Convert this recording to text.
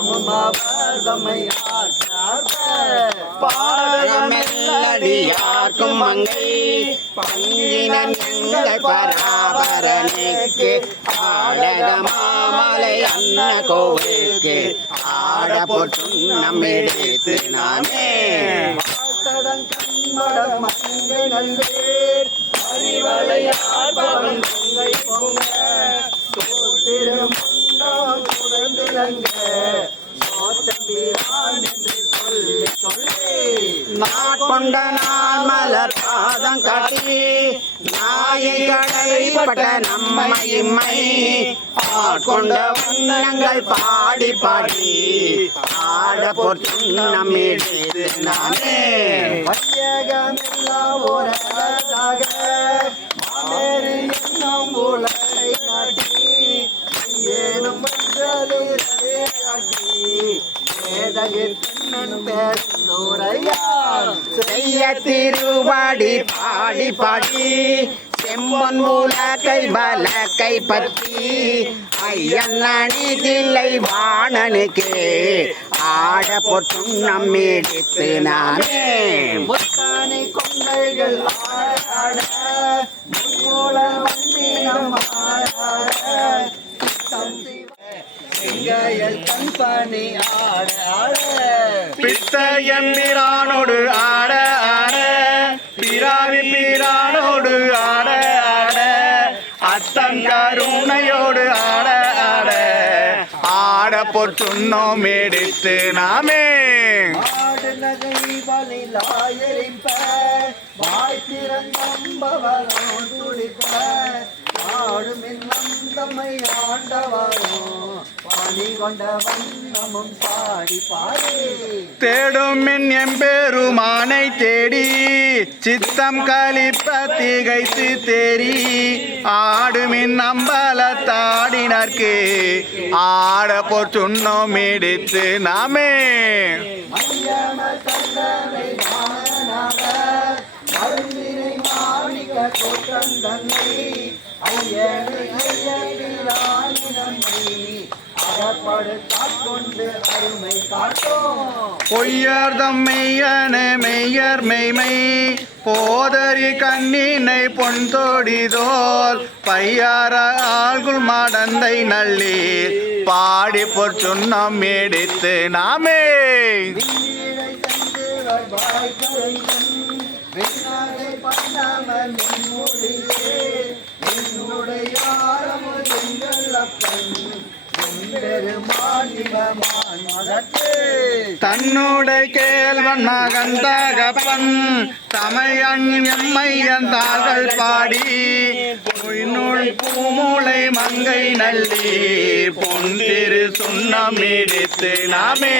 நாமும் அவர் தம்மை மெல்லடியார்க்கும் மங்கை. பங்கினன் எங்கள் பராபரனுக்கு ஆடக அன்ன கோவிலுக்கு ஆட போற்றும் நம்மிடத்து நாமே கண்மட மங்கை நல்லே. நாட்கொண்ட நான் மலர் பாதம் காட்டி நாயை கடைப்பட்ட நம்மை இம்மை ஆட்கொண்ட வண்ணங்கள் பாடி பாடி ஆட போற்றும் நம்மிடத்து நாமே வையகமெல்லாம் ஓரதாக செய்ய திருவாடி பாடி பாடி. செம்பொன் மூலக்கை பலக்கை பற்றி. ஐயன் அணிதில்லை வாணனுக்கு. ஆட பொற்றும் நம்மிடித்து நானே. செங்காயல் கண்பணி ஆட ஆட. பித்தயம்பிரானோடு ஆட ஆட. பிராவி பிரானோடு ஆட ஆட. அத்தங்கருணையோடு ஆட ஆட. ஆட பொற்றுண்ணோம் எடுத்து நாமே. ஆடு நகை வலிலாயரிப்ப வாய் திறந்தம்பவரோ துடிப்ப ஆடும் ஆண்டவரோ. தேடும் மின் எம்பெருமானை தேடி சித்தம் கலிப்ப திகைத்து தேரி ஆடுமின் அம்பலத்தாடினர்க்கு ஆட பொற்றுண்ணோம் எடுத்து நாமே. அகப்படுத்தாற் கொண்டு அருமை காட்டும். பொய்யர்தம் மெய்யன மெய்யர் மெய்மை போதரி கண்ணினை பொன்தோடிதோல் பையார ஆள்குள் மாடந்தை நள்ளீர் பாடி பொற்சுண்ணம் எடுத்து நாமே. என்னுடைய ஆரமும் கேள்வன் மகன் தகப்பன் தமையன் எம்மையன் தாள்கள் பாடி பொய்நூல் பூமூளை மங்கை நல்லி பொன் திரு சுண்ணம் எடுத்து நாமே.